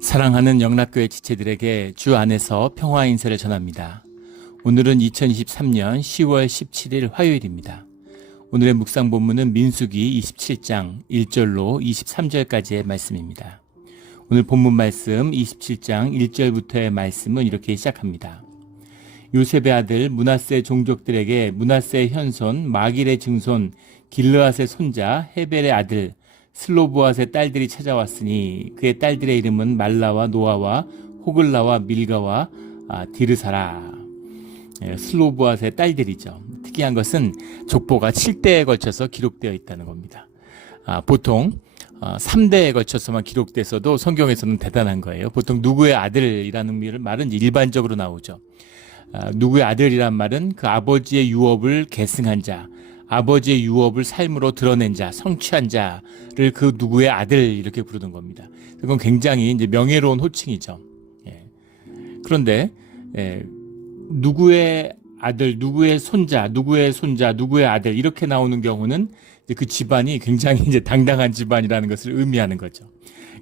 사랑하는 영락교회 지체들에게 주 안에서 평화 인사를 전합니다. 오늘은 2023년 10월 17일 화요일입니다. 오늘의 묵상 본문은 민수기 27장 1절로 23절까지의 말씀입니다. 오늘 본문 말씀 27장 1절부터의 말씀은 이렇게 시작합니다. 요셉의 아들 므낫세 종족들에게 므낫세의 현손 마길의 증손 길르앗의 손자 헤벨의 아들 슬로보앗의 딸들이 찾아왔으니 그의 딸들의 이름은 말라와 노아와 호글라와 밀가와 디르사라. 슬로보앗의 딸들이죠. 특이한 것은 족보가 7대에 걸쳐서 기록되어 있다는 겁니다. 보통 3대에 걸쳐서만 기록돼서도 성경에서는 대단한 거예요. 보통 누구의 아들이라는 말은 일반적으로 나오죠. 누구의 아들이란 말은 그 아버지의 유업을 계승한 자, 아버지의 유업을 삶으로 드러낸 자, 성취한 자를 그 누구의 아들 이렇게 부르는 겁니다. 그건 굉장히 이제 명예로운 호칭이죠. 그런데 누구의 아들, 누구의 손자, 누구의 손자, 누구의 아들 이렇게 나오는 경우는 이제 그 집안이 굉장히 이제 당당한 집안이라는 것을 의미하는 거죠.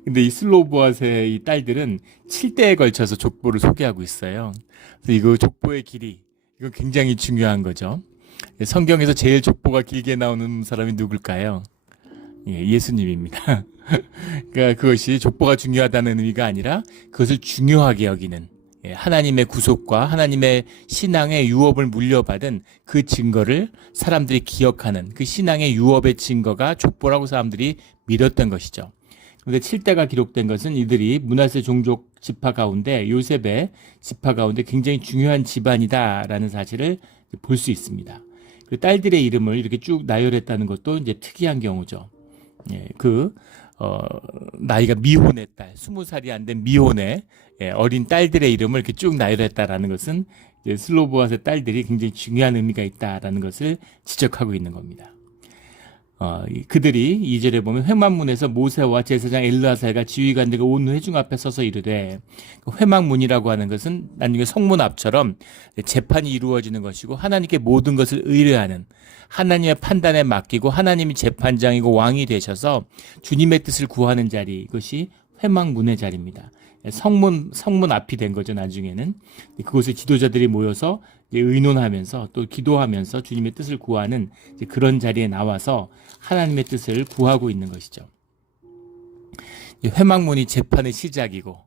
근데 이 슬로보앗의 이 딸들은 7대에 걸쳐서 족보를 소개하고 있어요. 그래서 이거 족보의 길이 이거 굉장히 중요한 거죠. 성경에서 제일 족보가 길게 나오는 사람이 누굴까요? 예수님입니다. 그러니까 그것이 족보가 중요하다는 의미가 아니라 그것을 중요하게 여기는 하나님의 구속과 하나님의 신앙의 유업을 물려받은 그 증거를 사람들이 기억하는 그 신앙의 유업의 증거가 족보라고 사람들이 믿었던 것이죠. 그런데 7대가 기록된 것은 이들이 므낫세 종족 지파 가운데 요셉의 지파 가운데 굉장히 중요한 집안이다라는 사실을 볼 수 있습니다. 그 딸들의 이름을 이렇게 쭉 나열했다는 것도 이제 특이한 경우죠. 나이가 미혼의 딸, 20살이 안 된 미혼의 어린 딸들의 이름을 이렇게 쭉 나열했다라는 것은 이제 슬로보앗의 딸들이 굉장히 중요한 의미가 있다라는 것을 지적하고 있는 겁니다. 그들이 2절에 보면 회막문에서 모세와 제사장 엘르아살과 지휘관들과 온 회중 앞에 서서 이르되, 회막문이라고 하는 것은 나중에 성문 앞처럼 재판이 이루어지는 것이고 하나님께 모든 것을 의뢰하는 하나님의 판단에 맡기고 하나님이 재판장이고 왕이 되셔서 주님의 뜻을 구하는 자리, 이것이 회막문의 자리입니다. 성문 앞이 된 거죠. 나중에는 그곳에 지도자들이 모여서 의논하면서 또 기도하면서 주님의 뜻을 구하는 그런 자리에 나와서 하나님의 뜻을 구하고 있는 것이죠. 회막문이 재판의 시작이고,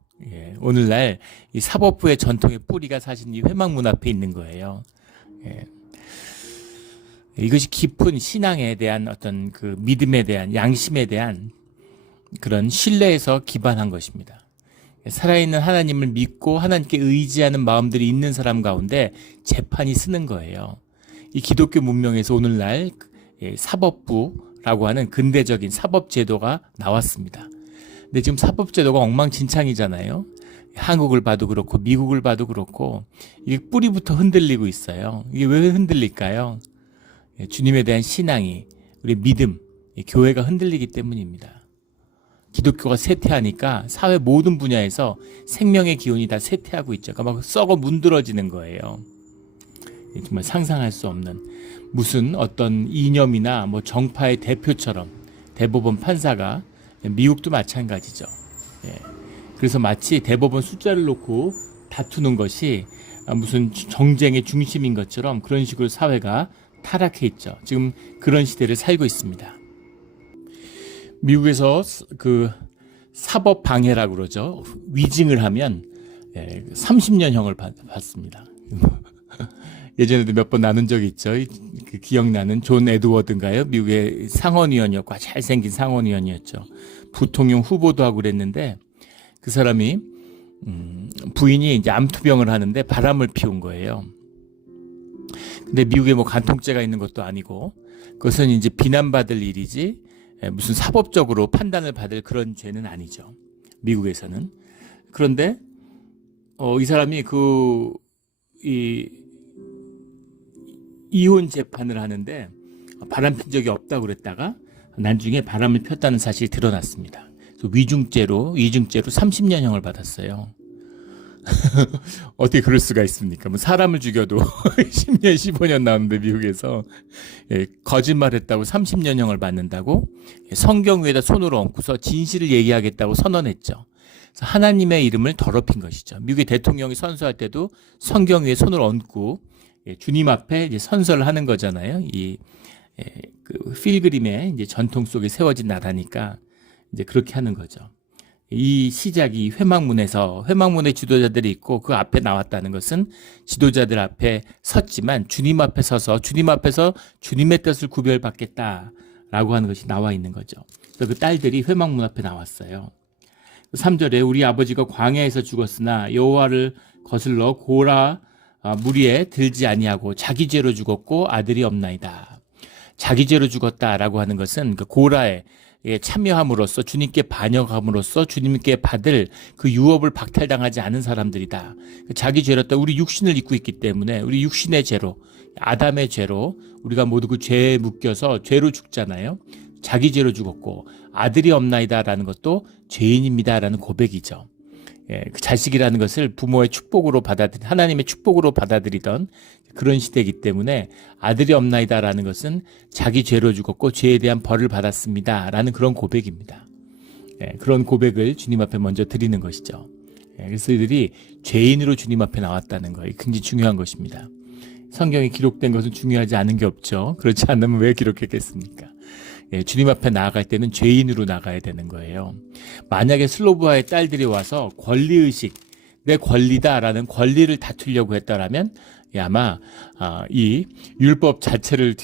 오늘날 이 사법부의 전통의 뿌리가 사실 이 회막문 앞에 있는 거예요. 이것이 깊은 신앙에 대한 어떤 그 믿음에 대한 양심에 대한 그런 신뢰에서 기반한 것입니다. 살아있는 하나님을 믿고 하나님께 의지하는 마음들이 있는 사람 가운데 재판이 쓰는 거예요. 이 기독교 문명에서 오늘날 사법부라고 하는 근대적인 사법제도가 나왔습니다. 근데 지금 사법제도가 엉망진창이잖아요. 한국을 봐도 그렇고 미국을 봐도 그렇고 이게 뿌리부터 흔들리고 있어요. 이게 왜 흔들릴까요? 주님에 대한 신앙이, 우리 믿음, 교회가 흔들리기 때문입니다. 기독교가 쇠퇴하니까 사회 모든 분야에서 생명의 기운이 다 쇠퇴하고 있죠. 그러니까 막 썩어 문드러지는 거예요. 정말 상상할 수 없는 무슨 어떤 이념이나 뭐 정파의 대표처럼 대법원 판사가, 미국도 마찬가지죠. 그래서 마치 대법원 숫자를 놓고 다투는 것이 무슨 정쟁의 중심인 것처럼 그런 식으로 사회가 타락해 있죠. 지금 그런 시대를 살고 있습니다. 미국에서 그 사법 방해라고 그러죠. 위증을 하면 30년형을 받습니다. 예전에도 몇 번 나눈 적이 있죠. 그 기억나는 존 에드워드인가요? 미국의 상원의원이었고 잘생긴 상원의원이었죠. 부통령 후보도 하고 그랬는데 그 사람이 부인이 이제 암투병을 하는데 바람을 피운 거예요. 근데 미국에 뭐 간통죄가 있는 것도 아니고 그것은 이제 비난받을 일이지 무슨 사법적으로 판단을 받을 그런 죄는 아니죠. 미국에서는. 그런데 이 사람이 이혼 재판을 하는데 바람 핀 적이 없다고 그랬다가 나중에 바람을 폈다는 사실이 드러났습니다. 그래서 위증죄로 30년형을 받았어요. 어떻게 그럴 수가 있습니까? 뭐 사람을 죽여도 10년, 15년 나오는데 미국에서 거짓말했다고 30년형을 받는다고 성경 위에다 손으로 얹고서 진실을 얘기하겠다고 선언했죠. 그래서 하나님의 이름을 더럽힌 것이죠. 미국의 대통령이 선서할 때도 성경 위에 손을 얹고 주님 앞에 이제 선서를 하는 거잖아요. 그 필그림의 이제 전통 속에 세워진 나라니까 이제 그렇게 하는 거죠. 이 시작이 회막문에 지도자들이 있고 그 앞에 나왔다는 것은 지도자들 앞에 섰지만 주님 앞에서 주님의 뜻을 구별받겠다라고 하는 것이 나와 있는 거죠. 그래서 그 딸들이 회막문 앞에 나왔어요. 3절에 우리 아버지가 광야에서 죽었으나 여호와를 거슬러 고라 무리에 들지 아니하고 자기 죄로 죽었고 아들이 없나이다. 자기 죄로 죽었다라고 하는 것은 그 고라에 참여함으로써 주님께 반역함으로써 주님께 받을 그 유업을 박탈당하지 않은 사람들이다. 자기 죄로 우리 육신을 입고 있기 때문에 우리 육신의 죄로 아담의 죄로 우리가 모두 그 죄에 묶여서 죄로 죽잖아요. 자기 죄로 죽었고 아들이 없나이다라는 것도 죄인입니다라는 고백이죠. 그 자식이라는 것을 부모의 축복으로 하나님의 축복으로 받아들이던 그런 시대이기 때문에 아들이 없나이다라는 것은 자기 죄로 죽었고 죄에 대한 벌을 받았습니다라는 그런 고백입니다. 그런 고백을 주님 앞에 먼저 드리는 것이죠. 그래서 이들이 죄인으로 주님 앞에 나왔다는 거예요. 굉장히 중요한 것입니다. 성경에 기록된 것은 중요하지 않은 게 없죠. 그렇지 않으면 왜 기록했겠습니까? 주님 앞에 나아갈 때는 죄인으로 나가야 되는 거예요. 만약에 슬로브아의 딸들이 와서 권리의식, 내 권리다라는 권리를 다투려고 했다라면 아마 이 율법 자체를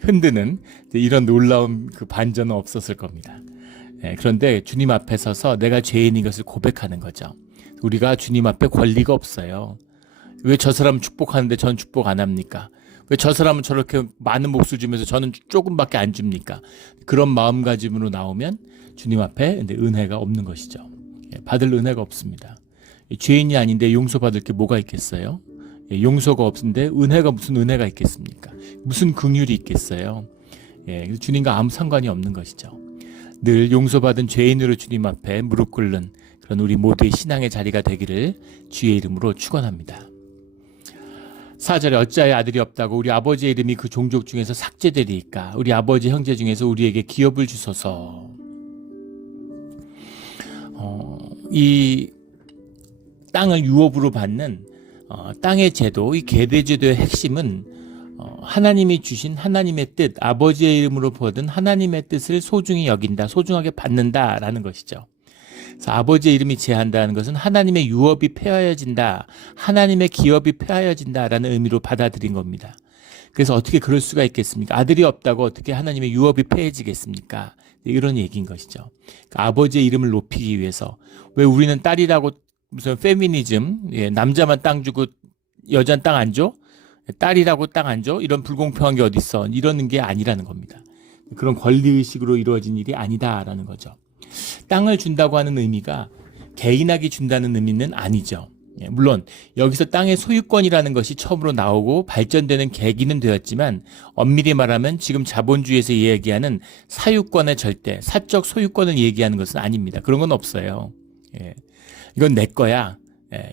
흔드는 이런 놀라운 그 반전은 없었을 겁니다. 그런데 주님 앞에 서서 내가 죄인인 것을 고백하는 거죠. 우리가 주님 앞에 권리가 없어요. 왜 저 사람은 축복하는데 저는 축복 안 합니까? 왜 저 사람은 저렇게 많은 몫을 주면서 저는 조금밖에 안 줍니까? 그런 마음가짐으로 나오면 주님 앞에 은혜가 없는 것이죠. 받을 은혜가 없습니다. 죄인이 아닌데 용서받을 게 뭐가 있겠어요? 용서가 없는데 무슨 은혜가 있겠습니까? 무슨 긍휼이 있겠어요? 주님과 아무 상관이 없는 것이죠. 늘 용서받은 죄인으로 주님 앞에 무릎 꿇는 그런 우리 모두의 신앙의 자리가 되기를 주의 이름으로 축원합니다. 4절에 어찌하여 아들이 없다고 우리 아버지의 이름이 그 종족 중에서 삭제되리이까 우리 아버지 형제 중에서 우리에게 기업을 주소서. 이 땅을 유업으로 받는 땅의 제도, 이 계대제도의 핵심은 하나님이 주신 하나님의 뜻, 아버지의 이름으로 받은 하나님의 뜻을 소중히 여긴다, 소중하게 받는다라는 것이죠. 그래서 아버지의 이름이 제한다는 것은 하나님의 유업이 폐하여진다, 하나님의 기업이 폐하여진다라는 의미로 받아들인 겁니다. 그래서 어떻게 그럴 수가 있겠습니까? 아들이 없다고 어떻게 하나님의 유업이 폐해지겠습니까? 이런 얘기인 것이죠. 그러니까 아버지의 이름을 높이기 위해서 왜 우리는 딸이라고 무슨 페미니즘, 남자만 땅 주고 여자는 땅 안 줘? 딸이라고 땅 안 줘? 이런 불공평한 게 어디 있어? 이러는 게 아니라는 겁니다. 그런 권리의식으로 이루어진 일이 아니다라는 거죠. 땅을 준다고 하는 의미가 개인에게 준다는 의미는 아니죠. 물론 여기서 땅의 소유권이라는 것이 처음으로 나오고 발전되는 계기는 되었지만 엄밀히 말하면 지금 자본주의에서 얘기하는 사유권의 절대, 사적 소유권을 얘기하는 것은 아닙니다. 그런 건 없어요. 이건 내 거야.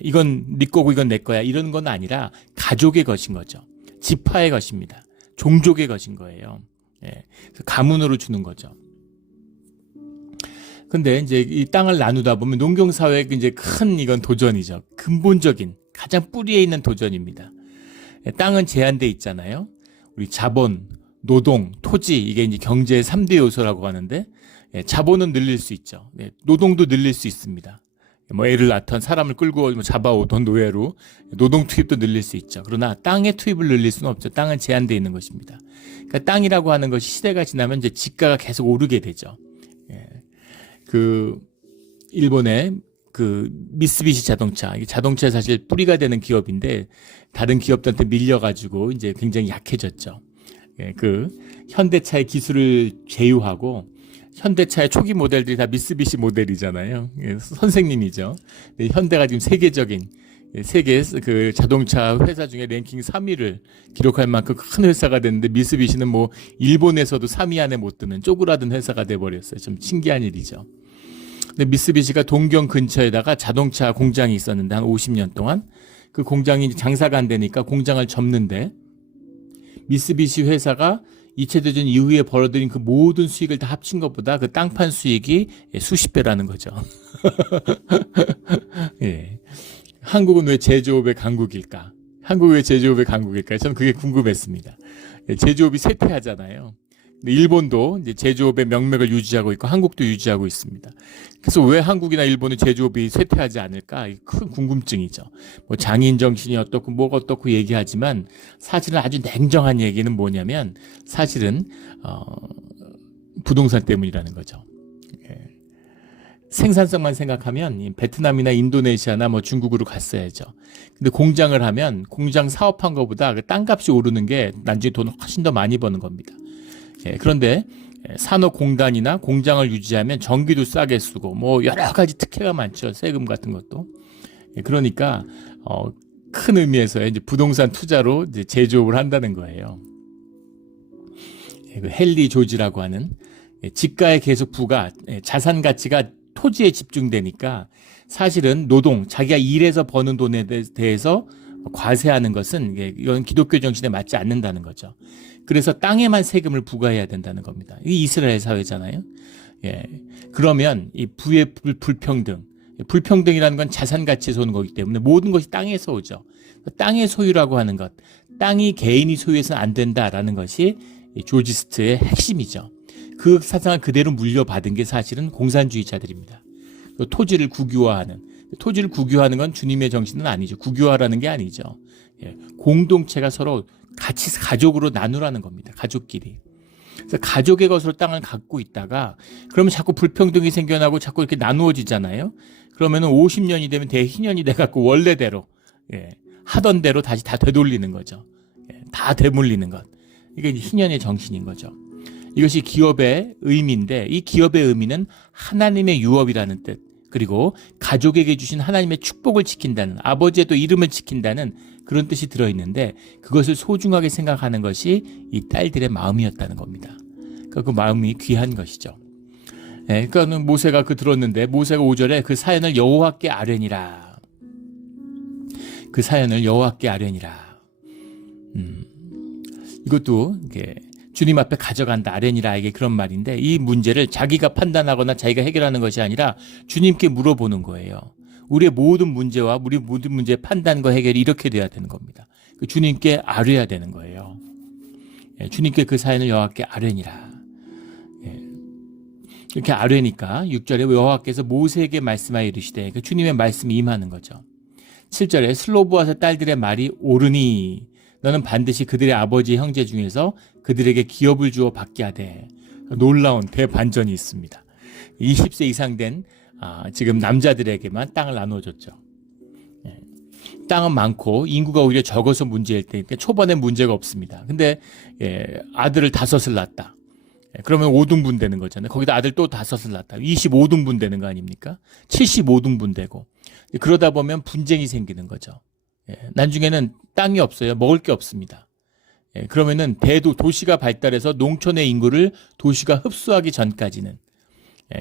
이건 네 거고 이건 내 거야. 이런 건 아니라 가족의 것인 거죠. 지파의 것입니다. 종족의 것인 거예요. 가문으로 주는 거죠. 근데 이제 이 땅을 나누다 보면 농경사회의 이제 큰 이건 도전이죠. 근본적인 가장 뿌리에 있는 도전입니다. 땅은 제한돼 있잖아요. 우리 자본, 노동, 토지 이게 이제 경제의 3대 요소라고 하는데 자본은 늘릴 수 있죠. 노동도 늘릴 수 있습니다. 뭐 애를 낳던 사람을 끌고 잡아오던 노예로 노동 투입도 늘릴 수 있죠. 그러나 땅의 투입을 늘릴 수는 없죠. 땅은 제한되어 있는 것입니다. 그러니까 땅이라고 하는 것이 시대가 지나면 이제 지가가 계속 오르게 되죠. 그 일본의 그 미쓰비시 자동차, 이게 자동차에 사실 뿌리가 되는 기업인데 다른 기업들한테 밀려가지고 이제 굉장히 약해졌죠. 그 현대차의 기술을 제휴하고 현대차의 초기 모델들이 다 미쓰비시 모델이잖아요. 선생님이죠. 현대가 지금 세계적인 세계 그 자동차 회사 중에 랭킹 3위를 기록할 만큼 큰 회사가 됐는데 미쓰비시는 뭐 일본에서도 3위 안에 못 드는 쪼그라든 회사가 돼버렸어요. 좀 신기한 일이죠. 근데 미쓰비시가 동경 근처에다가 자동차 공장이 있었는데 한 50년 동안 그 공장이 장사가 안 되니까 공장을 접는데 미쓰비시 회사가 2차 대전 이후에 벌어들인 그 모든 수익을 다 합친 것보다 그 땅판 수익이 수십 배라는 거죠. 예. 한국은 왜 제조업의 강국일까? 한국이 왜 제조업의 강국일까? 저는 그게 궁금했습니다. 예, 제조업이 쇠퇴하잖아요. 근데 일본도 이제 제조업의 명맥을 유지하고 있고 한국도 유지하고 있습니다. 그래서 왜 한국이나 일본은 제조업이 쇠퇴하지 않을까? 큰 궁금증이죠. 뭐 장인 정신이 어떻고 뭐가 어떻고 얘기하지만 사실은 아주 냉정한 얘기는 뭐냐면 사실은 부동산 때문이라는 거죠. 예. 생산성만 생각하면 베트남이나 인도네시아나 뭐 중국으로 갔어야죠. 근데 공장을 하면 공장 사업한 것보다 그 땅값이 오르는 게 나중에 돈을 훨씬 더 많이 버는 겁니다. 예, 그런데 산업공단이나 공장을 유지하면 전기도 싸게 쓰고 뭐 여러 가지 특혜가 많죠. 세금 같은 것도. 예, 그러니까 큰 의미에서 이제 부동산 투자로 이제 제조업을 한다는 거예요. 예, 그 헨리 조지라고 하는 지가의 계속 부가 자산 가치가 토지에 집중되니까 사실은 노동, 자기가 일해서 버는 돈에 대해서 과세하는 것은 이건 기독교 정신에 맞지 않는다는 거죠. 그래서 땅에만 세금을 부과해야 된다는 겁니다. 이게 이스라엘 사회잖아요. 예. 그러면 이 부의 불평등이라는 건 자산 가치에서 오는 거기 때문에 모든 것이 땅에서 오죠. 땅의 소유라고 하는 것, 땅이 개인이 소유해서는 안 된다라는 것이 조지스트의 핵심이죠. 그 사상을 그대로 물려받은 게 사실은 공산주의자들입니다. 토지를 국유화하는 건 주님의 정신은 아니죠. 국유화라는 게 아니죠. 예. 공동체가 서로 같이 가족으로 나누라는 겁니다. 가족끼리. 그래서 가족의 것으로 땅을 갖고 있다가 그러면 자꾸 불평등이 생겨나고 자꾸 이렇게 나누어지잖아요. 그러면은 50년이 되면 대희년이 돼갖고 원래대로 하던 대로 다시 다 되돌리는 거죠. 다 되물리는 것. 이게 희년의 정신인 거죠. 이것이 기업의 의미인데 이 기업의 의미는 하나님의 유업이라는 뜻, 그리고 가족에게 주신 하나님의 축복을 지킨다는, 아버지의 또 이름을 지킨다는 그런 뜻이 들어있는데 그것을 소중하게 생각하는 것이 이 딸들의 마음이었다는 겁니다. 그러니까 그 마음이 귀한 것이죠. 그러니까 모세가 들었는데 모세가 5절에 그 사연을 여호와께 아뢰니라. 그 사연을 여호와께 아뢰니라. 이것도 이게 주님 앞에 가져간다. 아뢰니라에게 그런 말인데 이 문제를 자기가 판단하거나 자기가 해결하는 것이 아니라 주님께 물어보는 거예요. 우리의 모든 문제와 우리 모든 문제의 판단과 해결이 이렇게 돼야 되는 겁니다. 주님께 아뢰야 되는 거예요. 주님께 그 사연을 여호와께 아뢰니라. 이렇게 아뢰니까 6절에 여호와께서 모세에게 말씀하여 이르시되 주님의 말씀이 임하는 거죠. 7절에 슬로브아서 딸들의 말이 옳으니 너는 반드시 그들의 아버지 형제 중에서 그들에게 기업을 주어 받게 하되. 놀라운 대반전이 있습니다. 20세 이상 된 지금 남자들에게만 땅을 나눠줬죠. 땅은 많고 인구가 오히려 적어서 문제일 때니까 초반에 문제가 없습니다. 근데 아들을 5을 낳았다. 그러면 5등분 되는 거잖아요. 거기다 아들 또 5을 낳았다. 25등분 되는 거 아닙니까? 75등분 되고. 그러다 보면 분쟁이 생기는 거죠. 나중에는 땅이 없어요. 먹을 게 없습니다. 그러면은 도시가 발달해서 농촌의 인구를 도시가 흡수하기 전까지는,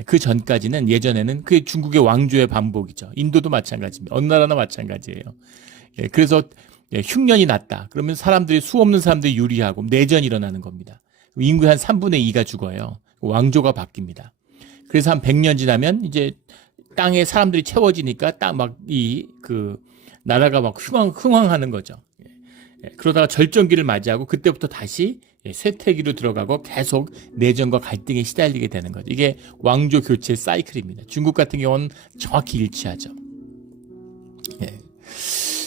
그 전까지는 예전에는 그게 중국의 왕조의 반복이죠. 인도도 마찬가지입니다. 어느 나라나 마찬가지예요. 그래서 흉년이 났다. 그러면 수 없는 사람들이 유리하고 내전이 일어나는 겁니다. 인구의 한 3분의 2가 죽어요. 왕조가 바뀝니다. 그래서 한 100년 지나면 이제 땅에 사람들이 채워지니까 나라가 막 흥왕하는 거죠. 그러다가 절정기를 맞이하고 그때부터 다시 쇠퇴기로 들어가고 계속 내전과 갈등에 시달리게 되는 거죠. 이게 왕조 교체 사이클입니다. 중국 같은 경우는 정확히 일치하죠.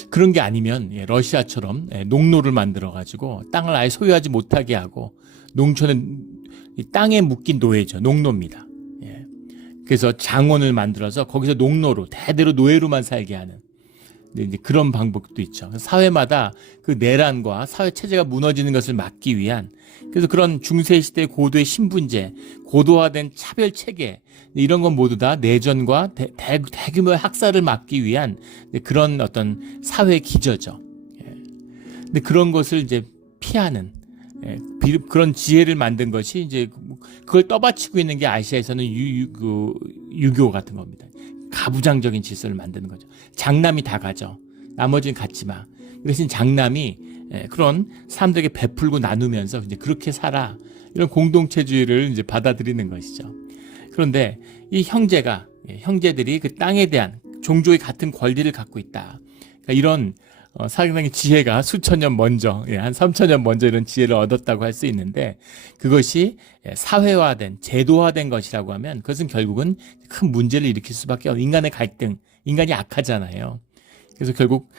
그런 게 아니면 러시아처럼 농로를 만들어가지고 땅을 아예 소유하지 못하게 하고 농촌은 땅에 묶인 노예죠. 농노입니다. 그래서 장원을 만들어서 거기서 농노로 대대로 노예로만 살게 하는 이제 그런 방법도 있죠. 사회마다 그 내란과 사회 체제가 무너지는 것을 막기 위한, 그래서 그런 중세 시대 고도의 신분제, 고도화된 차별 체계 이런 건 모두 다 내전과 대규모의 학살을 막기 위한 그런 어떤 사회 기저죠. 근데 그런 것을 이제 피하는 그런 지혜를 만든 것이 이제 그걸 떠받치고 있는 게 아시아에서는 유교 같은 겁니다. 가부장적인 질서를 만드는 거죠. 장남이 다 가져. 나머지는 갖지 마. 그 대신 장남이 그런 사람들에게 베풀고 나누면서 이제 그렇게 살아. 이런 공동체주의를 이제 받아들이는 것이죠. 그런데 이 형제들이 그 땅에 대한 종족의 같은 권리를 갖고 있다. 그러니까 이런 상당히 지혜가 수천 년 먼저, 한 3,000년 먼저 이런 지혜를 얻었다고 할 수 있는데, 그것이 사회화된, 제도화된 것이라고 하면 그것은 결국은 큰 문제를 일으킬 수밖에 없는 인간의 갈등, 인간이 악하잖아요. 그래서 결국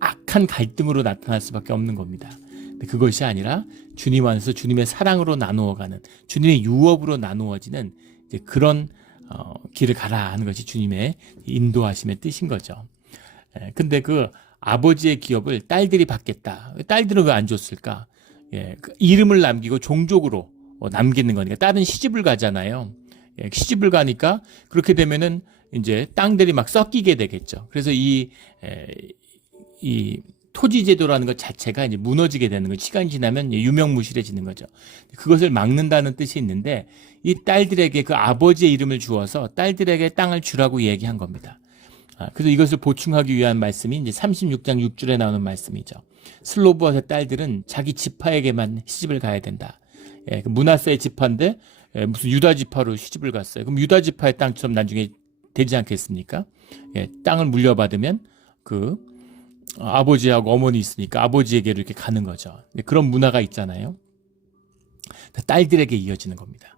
악한 갈등으로 나타날 수밖에 없는 겁니다. 근데 그것이 아니라 주님 안에서 주님의 사랑으로 나누어가는, 주님의 유업으로 나누어지는 이제 그런 길을 가라 하는 것이 주님의 인도하심의 뜻인 거죠. 근데 그 아버지의 기업을 딸들이 받겠다. 딸들은 왜 안 줬을까? 그 이름을 남기고 종족으로 남기는 거니까. 딸은 시집을 가잖아요. 시집을 가니까 그렇게 되면은 이제 땅들이 막 섞이게 되겠죠. 그래서 이 토지제도라는 것 자체가 이제 무너지게 되는 거죠. 시간이 지나면 유명무실해지는 거죠. 그것을 막는다는 뜻이 있는데, 이 딸들에게 그 아버지의 이름을 주어서 딸들에게 땅을 주라고 얘기한 겁니다. 그래서 이것을 보충하기 위한 말씀이 이제 36장 6절에 나오는 말씀이죠. 슬로브앗의 딸들은 자기 지파에게만 시집을 가야 된다. 그 므낫세의 지파인데 무슨 유다 지파로 시집을 갔어요. 그럼 유다 지파의 땅처럼 나중에 되지 않겠습니까? 땅을 물려받으면 그 아버지하고 어머니 있으니까 아버지에게로 이렇게 가는 거죠. 그런 문화가 있잖아요. 딸들에게 이어지는 겁니다.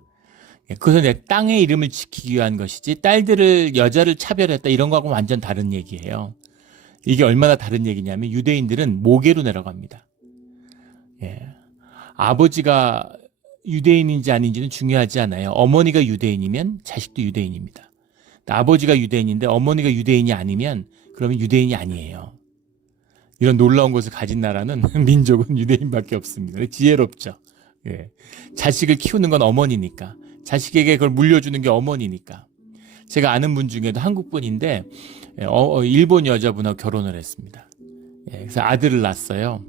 그것은 내 땅의 이름을 지키기 위한 것이지, 딸들을, 여자를 차별했다 이런 거하고 완전 다른 얘기예요. 이게 얼마나 다른 얘기냐면, 유대인들은 모계로 내려갑니다. 아버지가 유대인인지 아닌지는 중요하지 않아요. 어머니가 유대인이면 자식도 유대인입니다. 아버지가 유대인인데 어머니가 유대인이 아니면 그러면 유대인이 아니에요. 이런 놀라운 것을 가진 나라는 민족은 유대인밖에 없습니다. 지혜롭죠. 자식을 키우는 건 어머니니까, 자식에게 그걸 물려주는 게 어머니니까. 제가 아는 분 중에도 한국 분인데 일본 여자분하고 결혼을 했습니다. 그래서 아들을 낳았어요.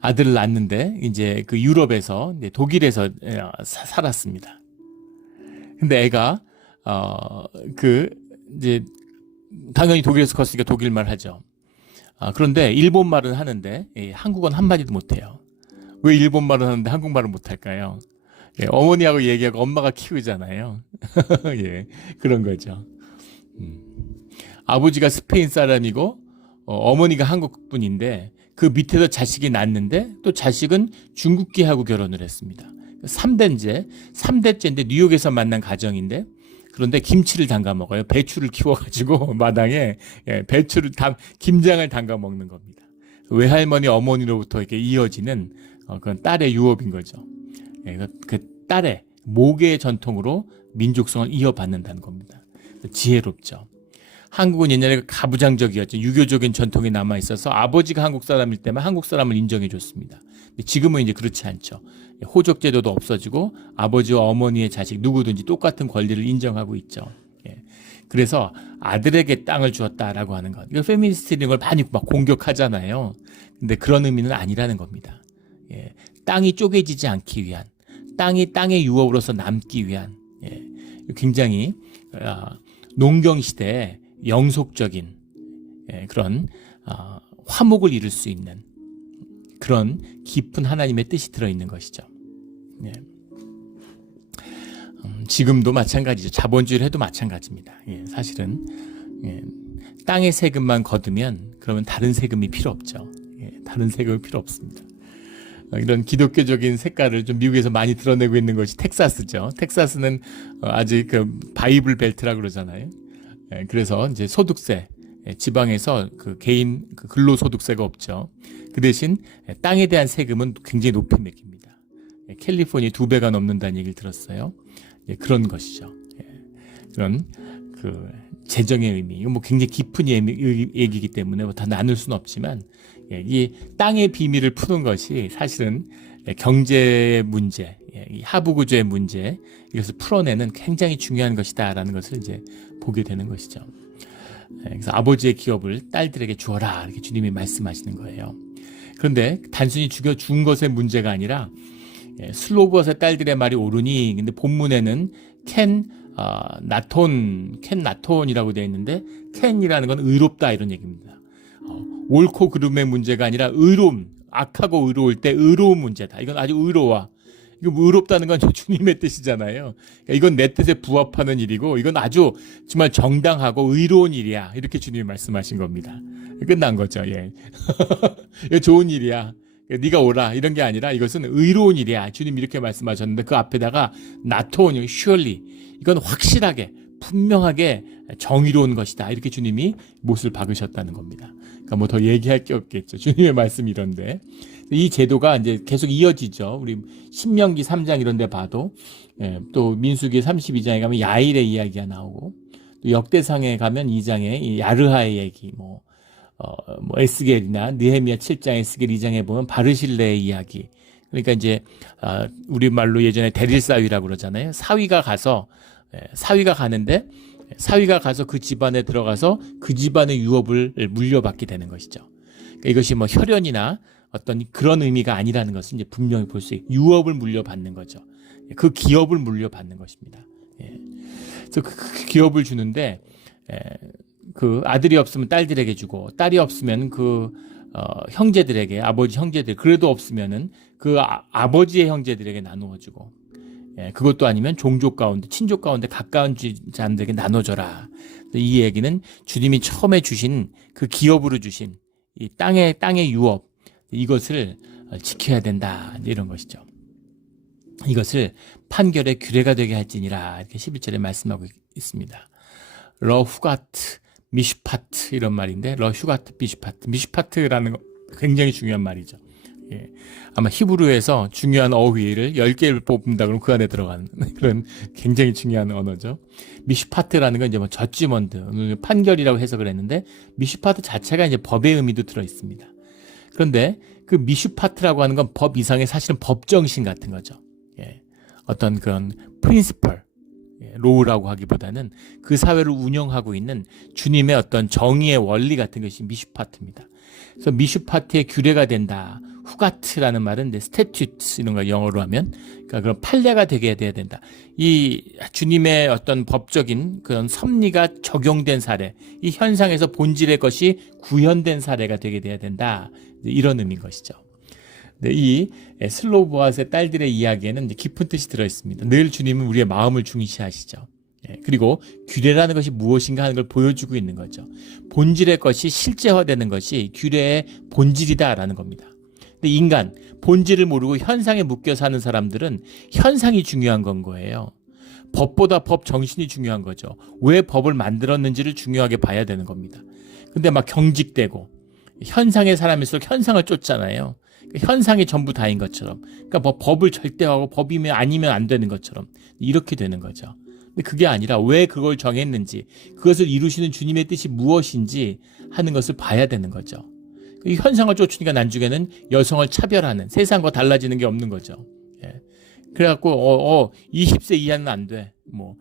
아들을 낳았는데 이제 그 유럽에서, 독일에서 살았습니다. 근데 애가 이제 당연히 독일에서 컸으니까 독일말 하죠. 그런데 일본말은 하는데 한국어는 한마디도 못해요. 왜 일본말은 하는데 한국말은 못할까요? 어머니하고 얘기하고 엄마가 키우잖아요. 그런 거죠. 아버지가 스페인 사람이고 어머니가 한국 분인데 그 밑에서 자식이 낳았는데 또 자식은 중국계하고 결혼을 했습니다. 3대째인데 뉴욕에서 만난 가정인데, 그런데 김치를 담가 먹어요. 배추를 키워가지고 마당에 김장을 담가 먹는 겁니다. 외할머니 어머니로부터 이렇게 이어지는 그건 딸의 유업인 거죠. 그 딸의 모계의 전통으로 민족성을 이어받는다는 겁니다. 지혜롭죠. 한국은 옛날에 가부장적이었죠. 유교적인 전통이 남아 있어서 아버지가 한국 사람일 때만 한국 사람을 인정해 줬습니다. 지금은 이제 그렇지 않죠. 호적 제도도 없어지고 아버지와 어머니의 자식 누구든지 똑같은 권리를 인정하고 있죠. 그래서 아들에게 땅을 주었다라고 하는 것. 이거 페미니스트들이 걸 많이 막 공격하잖아요. 근데 그런 의미는 아니라는 겁니다. 땅이 쪼개지지 않기 위한, 땅이 땅의 유업으로서 남기 위한, 굉장히 농경 시대에 영속적인 그런 화목을 이룰 수 있는 그런 깊은 하나님의 뜻이 들어있는 것이죠. 지금도 마찬가지죠. 자본주의를 해도 마찬가지입니다. 사실은 땅의 세금만 거두면 그러면 다른 세금이 필요 없죠. 다른 세금이 필요 없습니다. 이런 기독교적인 색깔을 좀 미국에서 많이 드러내고 있는 것이 텍사스죠. 텍사스는 아직 그 바이블 벨트라고 그러잖아요. 그래서 이제 소득세, 지방에서 그 개인 그 근로소득세가 없죠. 그 대신 땅에 대한 세금은 굉장히 높이 매깁니다. 캘리포니아 2배가 넘는다는 얘기를 들었어요. 그런 것이죠. 그런 그 재정의 의미, 이건 뭐 굉장히 깊은 얘기이기 때문에 뭐 다 나눌 수는 없지만, 이 땅의 비밀을 푸는 것이 사실은 경제 문제, 이 하부 구조의 문제, 이것을 풀어내는 굉장히 중요한 것이다라는 것을 이제 보게 되는 것이죠. 그래서 아버지의 기업을 딸들에게 주어라, 이렇게 주님이 말씀하시는 거예요. 그런데 단순히 준 것의 문제가 아니라 슬로브앗의 딸들의 말이 옳으니, 근데 본문에는 켄 나톤이라고 되어 있는데, 켄이라는 건 의롭다 이런 얘기입니다. 옳고 그름의 문제가 아니라 의로움, 악하고 의로울 때 의로운 문제다. 이건 아주 의로워. 이거 의롭다는 건 주님의 뜻이잖아요. 그러니까 이건 내 뜻에 부합하는 일이고 이건 아주 정말 정당하고 의로운 일이야. 이렇게 주님이 말씀하신 겁니다. 끝난 거죠. 예. 이거 좋은 일이야. 네가 오라 이런 게 아니라 이것은 의로운 일이야. 주님이 이렇게 말씀하셨는데 그 앞에다가 나토온 surely 이건 확실하게 분명하게 정의로운 것이다. 이렇게 주님이 못을 박으셨다는 겁니다. 그러니까 뭐 더 얘기할 게 없겠죠. 주님의 말씀이 이런데 이 제도가 이제 계속 이어지죠. 우리 신명기 3장 이런 데 봐도 또 민수기 32장에 가면 야일의 이야기가 나오고 또 역대상에 가면 2장에 이 야르하의 얘기 뭐 에스겔이나 느헤미야 7장 에스겔 2장에 보면 바르실레의 이야기. 그러니까 이제 우리말로 예전에 대릴사위라고 그러잖아요. 사위가 가는데 사위가 가서 그 집안에 들어가서 그 집안의 유업을 물려받게 되는 것이죠. 그러니까 이것이 뭐 혈연이나 어떤 그런 의미가 아니라는 것을 이제 분명히 볼 수 있고 유업을 물려받는 거죠. 그 기업을 물려받는 것입니다. 그래서 그 기업을 주는데 그 아들이 없으면 딸들에게 주고 딸이 없으면 그 형제들에게 아버지 형제들 그래도 없으면은 그 아버지의 형제들에게 나누어 주고 그것도 아니면 종족 가운데 친족 가운데 가까운 사람들에게 나눠줘라. 이 얘기는 주님이 처음에 주신 그 기업으로 주신 이 땅의 유업 이것을 지켜야 된다 이런 것이죠. 이것을 판결의 규례가 되게 할지니라 이렇게 11절에 말씀하고 있습니다. 러 후가트 미슈파트 이런 말인데 러 휴가트 미슈파트라는 거 굉장히 중요한 말이죠. 예. 아마 히브리어에서 중요한 어휘를 10개를 뽑는다 그러면 그 안에 들어가는 그런 굉장히 중요한 언어죠. 미슈파트라는 건 이제 뭐 저지먼트 판결이라고 해석을 했는데 미슈파트 자체가 이제 법의 의미도 들어 있습니다. 그런데 그 미슈파트라고 하는 건 법 이상의 사실은 법정신 같은 거죠. 예. 어떤 그런 프린시펄 로우라고 하기보다는 그 사회를 운영하고 있는 주님의 어떤 정의의 원리 같은 것이 미슈파트입니다. 그래서 미슈파트의 규례가 된다. 후가트라는 말은 스태튜트 이런 거 영어로 하면 그러니까 그런 판례가 되게 돼야 된다. 이 주님의 어떤 법적인 그런 섭리가 적용된 사례, 이 현상에서 본질의 것이 구현된 사례가 되게 돼야 된다. 이런 의미인 것이죠. 이 슬로보아스의 딸들의 이야기에는 깊은 뜻이 들어 있습니다. 늘 주님은 우리의 마음을 중시하시죠. 그리고 규례라는 것이 무엇인가 하는 걸 보여주고 있는 거죠. 본질의 것이 실제화되는 것이 규례의 본질이다라는 겁니다. 근데 인간, 본질을 모르고 현상에 묶여 사는 사람들은 현상이 중요한 건 거예요. 법보다 법 정신이 중요한 거죠. 왜 법을 만들었는지를 중요하게 봐야 되는 겁니다. 근데 막 경직되고 현상의 사람일수록 현상을 쫓잖아요. 현상이 전부 다인 것처럼. 그러니까 뭐 법을 절대화하고 법이면 아니면 안 되는 것처럼 이렇게 되는 거죠. 근데 그게 아니라 왜 그걸 정했는지, 그것을 이루시는 주님의 뜻이 무엇인지 하는 것을 봐야 되는 거죠. 이 현상을 쫓으니까 나중에는 여성을 차별하는, 세상과 달라지는 게 없는 거죠. 예. 그래갖고 20세 이하는 안 돼. 뭐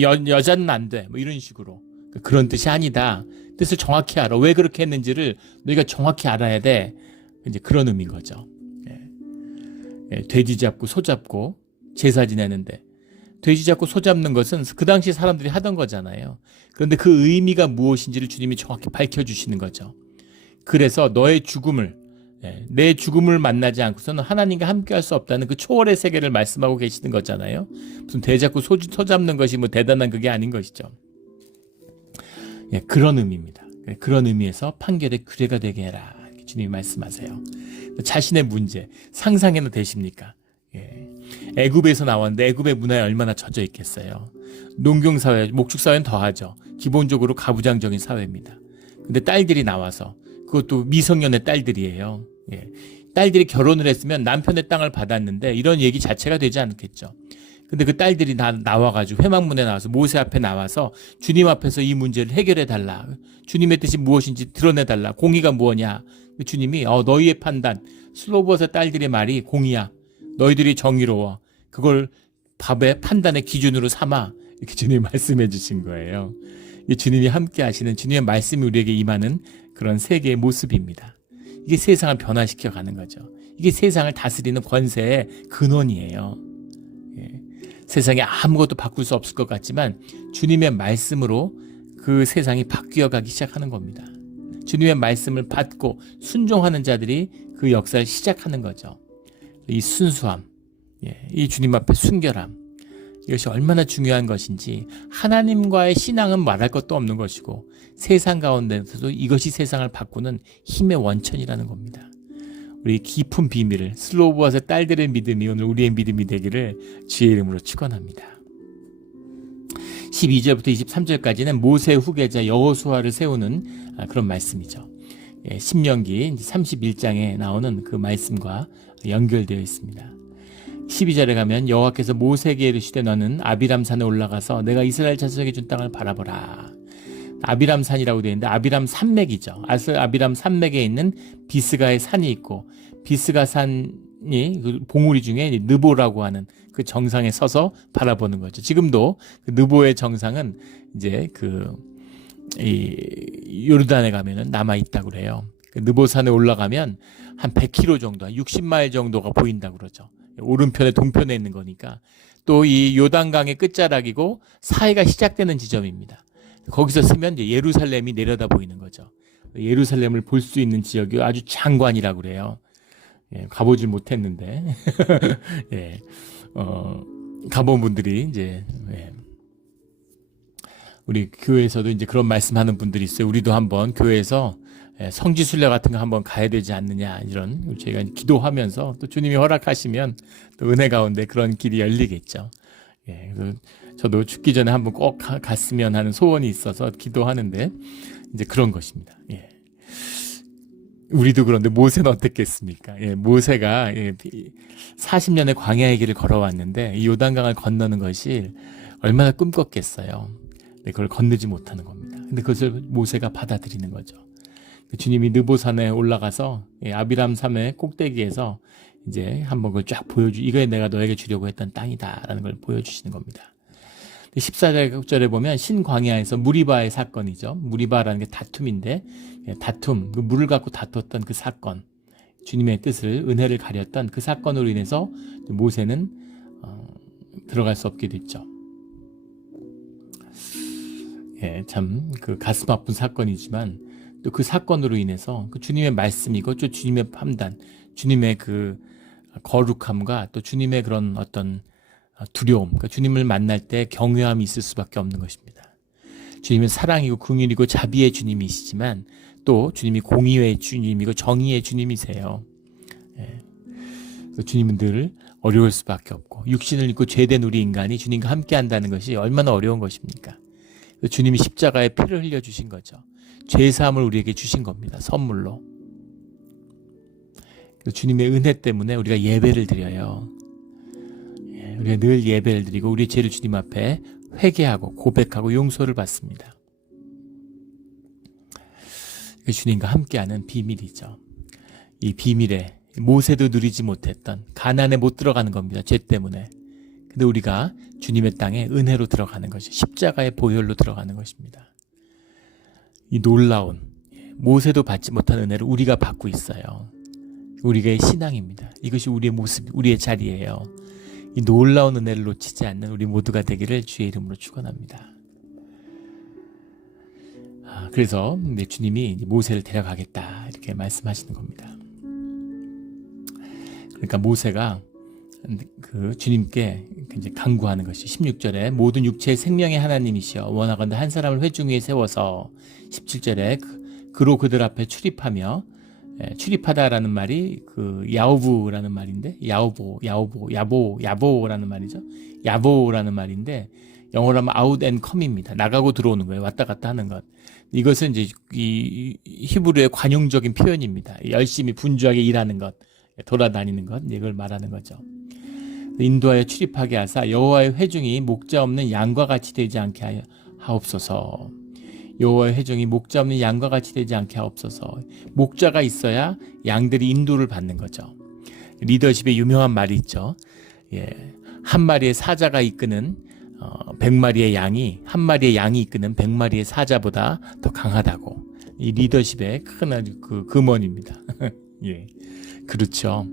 여자는 안 돼. 뭐 이런 식으로. 그런 뜻이 아니다. 뜻을 정확히 알아. 왜 그렇게 했는지를 너희가 정확히 알아야 돼. 이제 그런 의미인 거죠. 예. 돼지 잡고 소 잡고 제사 지내는데 돼지 잡고 소 잡는 것은 그 당시 사람들이 하던 거잖아요. 그런데 그 의미가 무엇인지를 주님이 정확히 밝혀주시는 거죠. 그래서 너의 죽음을, 내 죽음을 만나지 않고서는 하나님과 함께 할 수 없다는 그 초월의 세계를 말씀하고 계시는 거잖아요. 무슨 돼 잡고 소 잡는 것이 뭐 대단한 그게 아닌 것이죠. 예, 그런 의미입니다. 그런 의미에서 판결의 규례가 되게 해라. 주님이 말씀하세요. 자신의 문제, 상상해도 되십니까? 예. 애굽에서 나왔는데 애굽의 문화에 얼마나 젖어 있겠어요. 농경사회, 목축사회는 더하죠. 기본적으로 가부장적인 사회입니다. 근데 딸들이 나와서 그것도 미성년의 딸들이에요. 예. 딸들이 결혼을 했으면 남편의 땅을 받았는데 이런 얘기 자체가 되지 않겠죠. 근데 그 딸들이 나와가지고 회막문에 나와서 모세 앞에 나와서 주님 앞에서 이 문제를 해결해 달라. 주님의 뜻이 무엇인지 드러내 달라. 공의가 무엇냐. 주님이 너희의 판단, 슬로보아스의 딸들의 말이 공의야. 너희들이 정의로워. 그걸 밥의 판단의 기준으로 삼아. 이렇게 주님이 말씀해 주신 거예요. 주님이 함께 하시는 주님의 말씀이 우리에게 임하는 그런 세계의 모습입니다. 이게 세상을 변화시켜 가는 거죠. 이게 세상을 다스리는 권세의 근원이에요. 예. 세상에 아무것도 바꿀 수 없을 것 같지만 주님의 말씀으로 그 세상이 바뀌어 가기 시작하는 겁니다. 주님의 말씀을 받고 순종하는 자들이 그 역사를 시작하는 거죠. 이 순수함, 이 주님 앞에 순결함, 이것이 얼마나 중요한 것인지 하나님과의 신앙은 말할 것도 없는 것이고 세상 가운데서도 이것이 세상을 바꾸는 힘의 원천이라는 겁니다. 우리 깊은 비밀을 슬로보아스의 딸들의 믿음이 오늘 우리의 믿음이 되기를 주의 이름으로 축원합니다. 12절부터 23절까지는 모세의 후계자 여호수아를 세우는 그런 말씀이죠. 신명기 31장에 나오는 그 말씀과 연결되어 있습니다. 12절에 가면 여호와께서 모세에게 이르시되 너는 아비람 산에 올라가서 내가 이스라엘 자손에게 준 땅을 바라보라. 아비람 산이라고 되어 있는데 아비람 산맥이죠. 아비람 산맥에 있는 비스가의 산이 있고 비스가 산이 그 봉우리 중에 느보라고 하는 그 정상에 서서 바라보는 거죠. 지금도 그 느보의 정상은 이제 이 요르단에 가면은 남아 있다고 그래요. 그 느보산에 올라가면 한 100km 정도, 60마일 정도가 보인다고 그러죠. 오른편에 동편에 있는 거니까. 또 이 요단강의 끝자락이고 사해가 시작되는 지점입니다. 거기서 서면 이제 예루살렘이 내려다 보이는 거죠. 예루살렘을 볼 수 있는 지역이 아주 장관이라고 그래요. 가보질 못했는데 가본 분들이 이제 우리 교회에서도 이제 그런 말씀하는 분들이 있어요. 우리도 한번 교회에서 성지순례 같은 거 한번 가야 되지 않느냐, 이런 저희가 기도하면서 또 주님이 허락하시면 또 은혜 가운데 그런 길이 열리겠죠. 그래서 저도 죽기 전에 한번 꼭 갔으면 하는 소원이 있어서 기도하는데 이제 그런 것입니다. 우리도 그런데 모세는 어땠겠습니까? 모세가 40년의 광야의 길을 걸어왔는데 이 요단강을 건너는 것이 얼마나 꿈꿨겠어요. 그걸 건너지 못하는 겁니다. 근데 그것을 모세가 받아들이는 거죠. 주님이 느보산에 올라가서 아비람 산의 꼭대기에서 이제 한번 그걸 쫙 이거에 내가 너에게 주려고 했던 땅이다라는 걸 보여주시는 겁니다. 14절에 보면 신광야에서 무리바의 사건이죠. 무리바라는 게 다툼인데 다툼, 그 물을 갖고 다퉜던 그 사건, 주님의 뜻을, 은혜를 가렸던 그 사건으로 인해서 모세는 들어갈 수 없게 됐죠. 참 그 가슴 아픈 사건이지만 또 그 사건으로 인해서 그 주님의 말씀이고 또 주님의 판단, 주님의 그 거룩함과 또 주님의 그런 어떤 두려움, 그러니까 주님을 만날 때 경외함이 있을 수밖에 없는 것입니다. 주님은 사랑이고 긍휼이고 자비의 주님이시지만 또 주님이 공의의 주님이고 정의의 주님이세요. 주님은 늘 어려울 수밖에 없고 육신을 입고 죄된 우리 인간이 주님과 함께 한다는 것이 얼마나 어려운 것입니까? 주님이 십자가에 피를 흘려주신 거죠. 죄사함을 우리에게 주신 겁니다. 선물로. 주님의 은혜 때문에 우리가 예배를 드려요. 우리가 늘 예배를 드리고 우리의 죄를 주님 앞에 회개하고 고백하고 용서를 받습니다. 주님과 함께하는 비밀이죠. 이 비밀에 모세도 누리지 못했던 가나안에 못 들어가는 겁니다. 죄 때문에. 근데 우리가 주님의 땅에 은혜로 들어가는 것이 십자가의 보혈로 들어가는 것입니다. 이 놀라운 모세도 받지 못한 은혜를 우리가 받고 있어요. 우리의 신앙입니다. 이것이 우리의 모습, 우리의 자리예요. 이 놀라운 은혜를 놓치지 않는 우리 모두가 되기를 주의 이름으로 축원합니다. 그래서 주님이 모세를 데려가겠다 이렇게 말씀하시는 겁니다. 그러니까 모세가 그 주님께 이제 간구하는 것이 16절에 모든 육체의 생명의 하나님이시여 원하건대 한 사람을 회중 위에 세워서 17절에 그로 그들 앞에 출입하며 출입하다라는 말이 그 야오부라는 말인데 야보라는 말이죠. 야보라는 말인데 영어로 하면 out and come입니다. 나가고 들어오는 거예요. 왔다 갔다 하는 것. 이것은 이제 이 히브리의 관용적인 표현입니다. 열심히 분주하게 일하는 것, 돌아다니는 것, 이걸 말하는 거죠. 인도하여 출입하게 하사 여호와의 회중이 목자 없는 양과 같이 되지 않게 하옵소서. 여호와의 회중이 목자 없는 양과 같이 되지 않게 하옵소서. 목자가 있어야 양들이 인도를 받는 거죠. 리더십의 유명한 말이 있죠. 한 마리의 사자가 이끄는 100마리의 양이, 한 마리의 양이 이끄는 100마리의 사자보다 더 강하다고. 이 리더십의 큰 그 근원입니다. 그렇죠.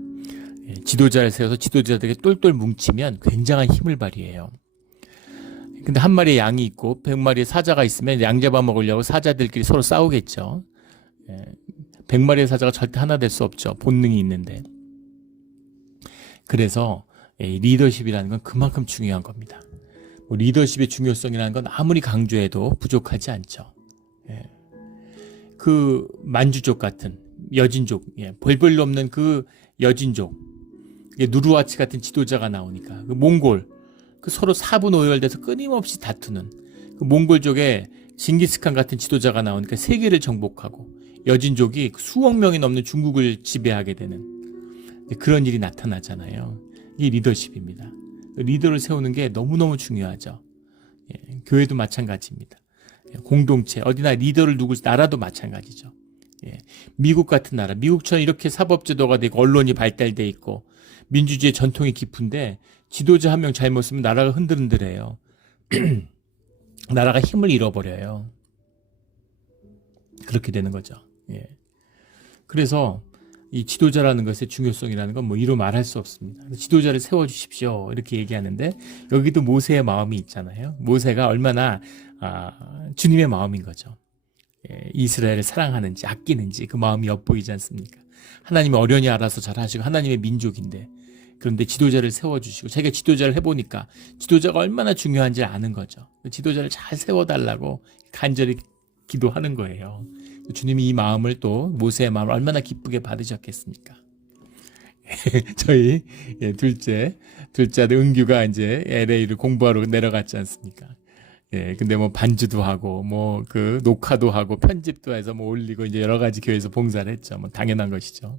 지도자를 세워서 지도자들에게 똘똘 뭉치면 굉장한 힘을 발휘해요. 근데 한 마리의 양이 있고 100마리의 사자가 있으면 양 잡아먹으려고 사자들끼리 서로 싸우겠죠. 100마리의 사자가 절대 하나 될 수 없죠. 본능이 있는데. 그래서 리더십이라는 건 그만큼 중요한 겁니다. 리더십의 중요성이라는 건 아무리 강조해도 부족하지 않죠. 그 만주족 같은 여진족, 별별로 없는 그 여진족, 누르하치 같은 지도자가 나오니까 그 몽골, 그 서로 사분오열돼서 끊임없이 다투는 그 몽골족의 징기스칸 같은 지도자가 나오니까 세계를 정복하고 여진족이 수억 명이 넘는 중국을 지배하게 되는 그런 일이 나타나잖아요. 이게 리더십입니다. 리더를 세우는 게 너무너무 중요하죠. 교회도 마찬가지입니다. 공동체, 어디나 리더를 누구, 나라도 마찬가지죠. 미국 같은 나라, 미국처럼 이렇게 사법제도가 되고 언론이 발달돼 있고 민주주의 전통이 깊은데 지도자 한 명 잘못 쓰면 나라가 흔들흔들해요. 나라가 힘을 잃어버려요. 그렇게 되는 거죠. 그래서 이 지도자라는 것의 중요성이라는 건 뭐 이루 말할 수 없습니다. 지도자를 세워주십시오. 이렇게 얘기하는데 여기도 모세의 마음이 있잖아요. 모세가 얼마나 주님의 마음인 거죠. 이스라엘을 사랑하는지 아끼는지 그 마음이 엿보이지 않습니까? 하나님이 어련히 알아서 잘하시고 하나님의 민족인데 그런데 지도자를 세워주시고 자기가 지도자를 해보니까 지도자가 얼마나 중요한지 아는 거죠. 지도자를 잘 세워달라고 간절히 기도하는 거예요. 주님이 이 마음을 또 모세의 마음을 얼마나 기쁘게 받으셨겠습니까? 저희 둘째 아들 은규가 이제 LA를 공부하러 내려갔지 않습니까? 근데 뭐 반주도 하고 뭐 그 녹화도 하고 편집도 해서 뭐 올리고 이제 여러 가지 교회에서 봉사를 했죠. 뭐 당연한 것이죠.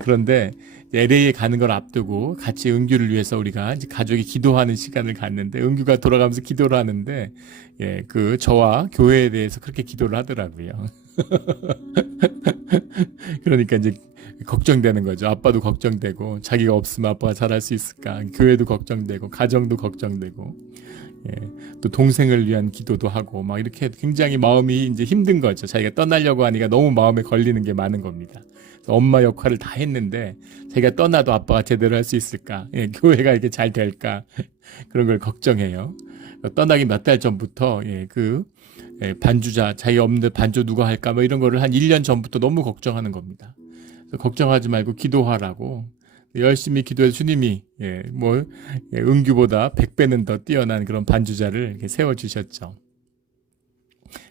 그런데 LA에 가는 걸 앞두고 같이 은규를 위해서 우리가 이제 가족이 기도하는 시간을 갖는데 은규가 돌아가면서 기도를 하는데 그 저와 교회에 대해서 그렇게 기도를 하더라고요. 그러니까 이제 걱정되는 거죠. 아빠도 걱정되고 자기가 없으면 아빠가 잘할 수 있을까? 교회도 걱정되고 가정도 걱정되고 또 동생을 위한 기도도 하고 막 이렇게 굉장히 마음이 이제 힘든 거죠. 자기가 떠나려고 하니까 너무 마음에 걸리는 게 많은 겁니다. 엄마 역할을 다 했는데 자기가 떠나도 아빠가 제대로 할 수 있을까? 교회가 이렇게 잘 될까? 그런 걸 걱정해요. 떠나기 몇 달 전부터 반주자 자기가 없는데 반주 누가 할까? 뭐 이런 거를 한 1년 전부터 너무 걱정하는 겁니다. 걱정하지 말고 기도하라고 열심히 기도해서 주님이 은규보다 100배는 더 뛰어난 그런 반주자를 이렇게 세워주셨죠.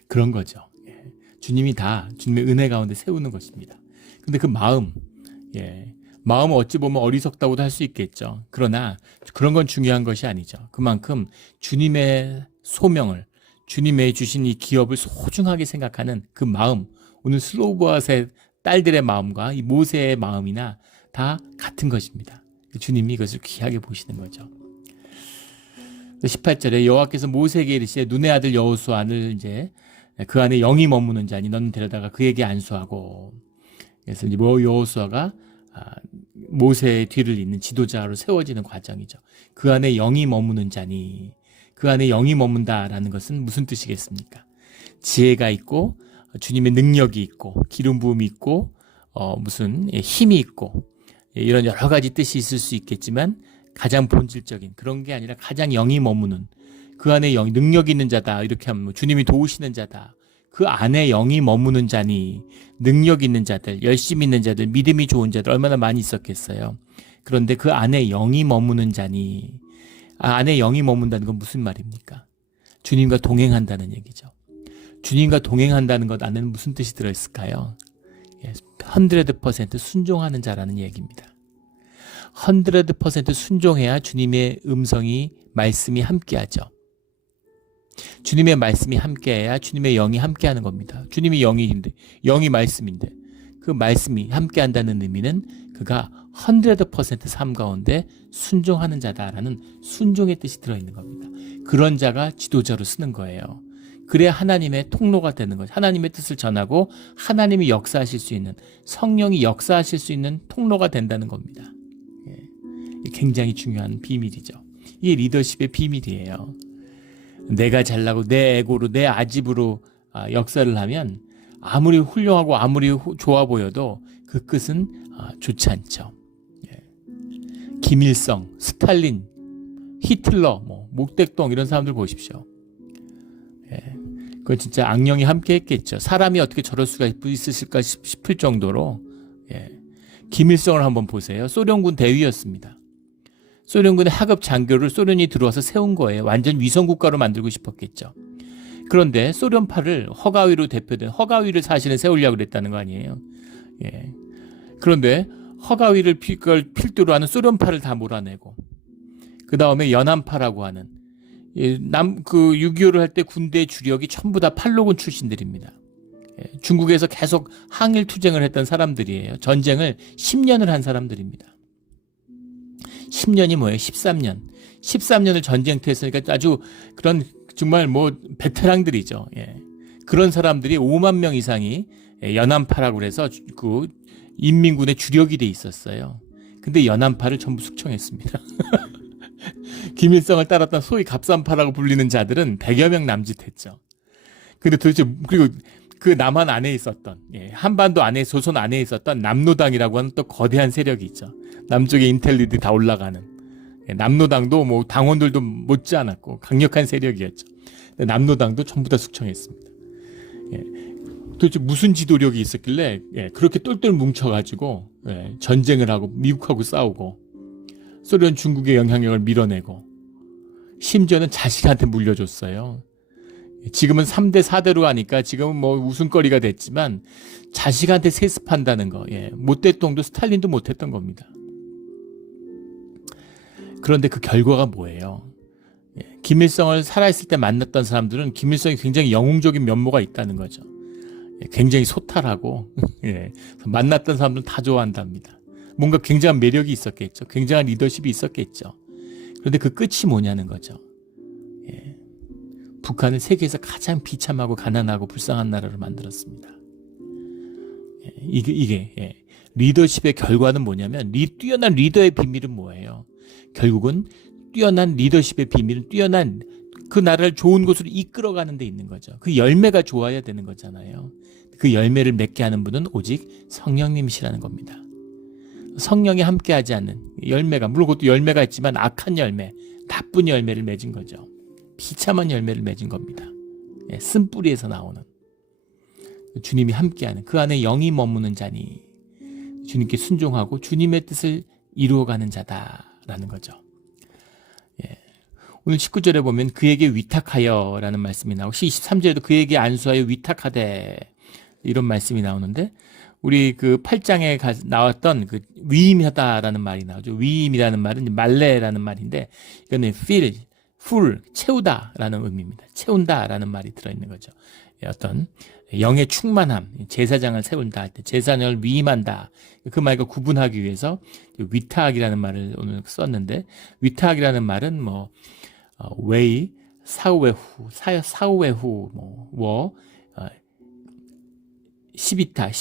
그런 거죠. 주님이 다 주님의 은혜 가운데 세우는 것입니다. 근데 그 마음은 어찌 보면 어리석다고도 할 수 있겠죠. 그러나 그런 건 중요한 것이 아니죠. 그만큼 주님의 소명을 주님의 주신 이 기업을 소중하게 생각하는 그 마음, 오늘 슬로우보아스의 딸들의 마음과 이 모세의 마음이나 다 같은 것입니다. 주님이 이것을 귀하게 보시는 거죠. 18절에 여호와께서 모세에게 이르시되 눈의 아들 여호수아를 이제 그 안에 영이 머무는 자니 너는 데려다가 그에게 안수하고 그래서 이제 여호수아가 모세의 뒤를 잇는 지도자로 세워지는 과정이죠. 그 안에 영이 머무는 자니 그 안에 영이 머문다라는 것은 무슨 뜻이겠습니까? 지혜가 있고 주님의 능력이 있고 기름 부음이 있고 무슨 힘이 있고 이런 여러 가지 뜻이 있을 수 있겠지만 가장 본질적인 그런 게 아니라 가장 영이 머무는 그 안에 능력이 있는 자다 이렇게 하면 주님이 도우시는 자다. 그 안에 영이 머무는 자니 능력 있는 자들, 열심 있는 자들, 믿음이 좋은 자들 얼마나 많이 있었겠어요. 그런데 그 안에 영이 머무는 자니 안에 영이 머문다는 건 무슨 말입니까? 주님과 동행한다는 얘기죠. 주님과 동행한다는 것 안에는 무슨 뜻이 들어있을까요? 100% 순종하는 자라는 얘기입니다. 100% 순종해야 주님의 음성이 말씀이 함께하죠. 주님의 말씀이 함께해야 주님의 영이 함께하는 겁니다. 주님이 영이인데 영이 말씀인데 그 말씀이 함께한다는 의미는 그가 100% 삶 가운데 순종하는 자다라는 순종의 뜻이 들어있는 겁니다. 그런 자가 지도자로 쓰는 거예요. 그래야 하나님의 통로가 되는 거죠. 하나님의 뜻을 전하고 하나님이 역사하실 수 있는 성령이 역사하실 수 있는 통로가 된다는 겁니다. 굉장히 중요한 비밀이죠. 이게 리더십의 비밀이에요. 내가 잘나고 내 에고로 내 아집으로 역사를 하면 아무리 훌륭하고 아무리 좋아 보여도 그 끝은 좋지 않죠. 김일성, 스탈린, 히틀러, 목대동 이런 사람들 보십시오. 그건 진짜 악령이 함께 했겠죠. 사람이 어떻게 저럴 수가 있으실까 싶을 정도로. 예. 김일성을 한번 보세요. 소련군 대위였습니다. 소련군의 하급 장교를 소련이 들어와서 세운 거예요. 완전 위성국가로 만들고 싶었겠죠. 그런데 소련파를 허가위로 대표된 허가위를 사실은 세우려고 그랬다는 거 아니에요. 예. 그런데 허가위를 필두로 하는 소련파를 다 몰아내고, 그 다음에 연안파라고 하는, 예, 6.25를 할 때 군대 주력이 전부 다 팔로군 출신들입니다. 예, 중국에서 계속 항일 투쟁을 했던 사람들이에요. 전쟁을 10년을 한 사람들입니다. 10년이 뭐예요? 13년. 13년을 전쟁터 했으니까 아주 그런 정말 베테랑들이죠. 예. 그런 사람들이 5만 명 이상이 연안파라고 해서 그 인민군의 주력이 돼 있었어요. 근데 연안파를 전부 숙청했습니다. 김일성을 따랐던 소위 갑산파라고 불리는 자들은 100여 명 남짓했죠. 근데 도대체 그리고 그 남한 안에 있었던, 예, 한반도 안에, 조선 안에 있었던 남노당이라고 하는 또 거대한 세력이 있죠. 남쪽에 인텔리들이 다 올라가는. 예, 남노당도 당원들도 못지 않았고 강력한 세력이었죠. 근데 남노당도 전부 다 숙청했습니다. 예, 도대체 무슨 지도력이 있었길래, 예, 그렇게 똘똘 뭉쳐가지고, 예, 전쟁을 하고 미국하고 싸우고 소련 중국의 영향력을 밀어내고 심지어는 자식한테 물려줬어요. 지금은 3대 4대로 가니까 지금은 웃음거리가 됐지만 자식한테 세습한다는 거, 예, 모대통도 스탈린도 못했던 겁니다. 그런데 그 결과가 뭐예요? 예, 김일성을 살아있을 때 만났던 사람들은 김일성이 굉장히 영웅적인 면모가 있다는 거죠. 예, 굉장히 소탈하고 예, 만났던 사람들은 다 좋아한답니다. 뭔가 굉장한 매력이 있었겠죠. 굉장한 리더십이 있었겠죠. 그런데 그 끝이 뭐냐는 거죠. 예, 북한을 세계에서 가장 비참하고 가난하고 불쌍한 나라로 만들었습니다. 예, 이게 예, 리더십의 결과는 뭐냐면 뛰어난 리더의 비밀은 뭐예요? 결국은 뛰어난 리더십의 비밀은 뛰어난 그 나라를 좋은 곳으로 이끌어가는 데 있는 거죠. 그 열매가 좋아야 되는 거잖아요. 그 열매를 맺게 하는 분은 오직 성령님이시라는 겁니다. 성령이 함께하지 않는 열매가, 물론 그것도 열매가 있지만 악한 열매, 나쁜 열매를 맺은 거죠. 비참한 열매를 맺은 겁니다. 예, 쓴뿌리에서 나오는. 주님이 함께하는, 그 안에 영이 머무는 자니 주님께 순종하고 주님의 뜻을 이루어가는 자다라는 거죠. 예. 오늘 19절에 보면 그에게 위탁하여 라는 말씀이 나오고 23절에도 그에게 안수하여 위탁하되 이런 말씀이 나오는데, 우리 그 8장에 나왔던 그 위임하다라는 말이 나오죠. 위임이라는 말은 말레라는 말인데, 이거는 fill, full, 채우다라는 의미입니다. 채운다라는 말이 들어있는 거죠. 어떤 영의 충만함, 제사장을 세운다 할 때 제사장을 위임한다, 그 말과 구분하기 위해서 위탁이라는 말을 오늘 썼는데, 위탁이라는 말은 웨이, 사후웨후, 시비타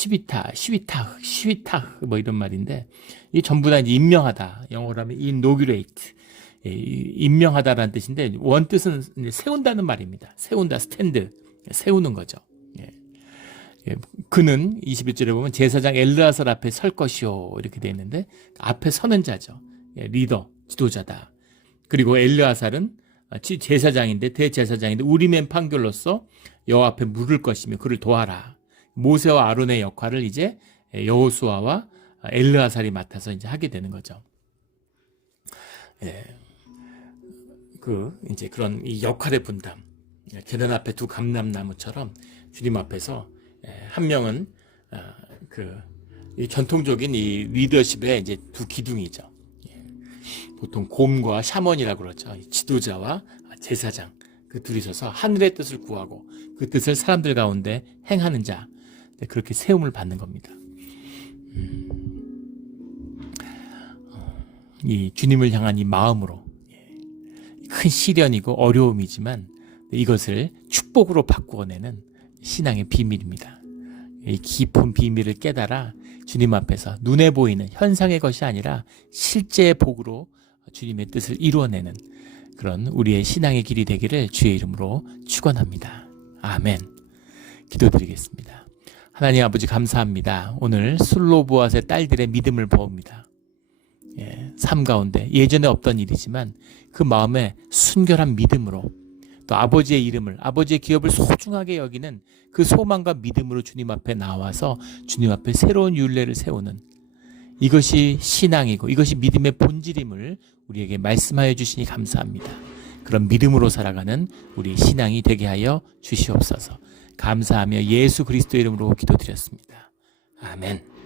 이런 말인데, 이 전부 다 이제 임명하다, 영어로 하면 inaugurate, 임명하다라는 뜻인데 원뜻은 세운다는 말입니다. 세운다, 스탠드, 세우는 거죠. 예. 예. 그는 21절에 보면 제사장 엘르아살 앞에 설 것이요 이렇게 되어 있는데, 앞에 서는 자죠. 예, 리더, 지도자다. 그리고 엘르아살은 제사장인데, 대제사장인데 우리맨 판결로서 여호와 앞에 물을 것이며 그를 도와라. 모세와 아론의 역할을 이제 여호수아와 엘르아살이 맡아서 이제 하게 되는 거죠. 예. 이제 그런 이 역할의 분담. 계단 앞에 두 감람나무처럼 주님 앞에서 한 명은 이 전통적인 이 리더십의 이제 두 기둥이죠. 보통 곰과 샤먼이라고 그러죠. 지도자와 제사장, 그 둘이 서서 하늘의 뜻을 구하고 그 뜻을 사람들 가운데 행하는 자, 그렇게 세움을 받는 겁니다. 이 주님을 향한 이 마음으로, 큰 시련이고 어려움이지만 이것을 축복으로 바꾸어내는 신앙의 비밀입니다. 이 깊은 비밀을 깨달아 주님 앞에서 눈에 보이는 현상의 것이 아니라 실제의 복으로 주님의 뜻을 이루어내는 그런 우리의 신앙의 길이 되기를 주의 이름으로 축원합니다. 아멘. 기도드리겠습니다. 하나님 아버지, 감사합니다. 오늘 슬로보앗의 딸들의 믿음을 보옵니다. 삶 가운데 예전에 없던 일이지만 그 마음에 순결한 믿음으로 또 아버지의 이름을, 아버지의 기업을 소중하게 여기는 그 소망과 믿음으로 주님 앞에 나와서 주님 앞에 새로운 율례를 세우는, 이것이 신앙이고 이것이 믿음의 본질임을 우리에게 말씀하여 주시니 감사합니다. 그런 믿음으로 살아가는 우리 신앙이 되게 하여 주시옵소서. 감사하며 예수 그리스도 이름으로 기도드렸습니다. 아멘.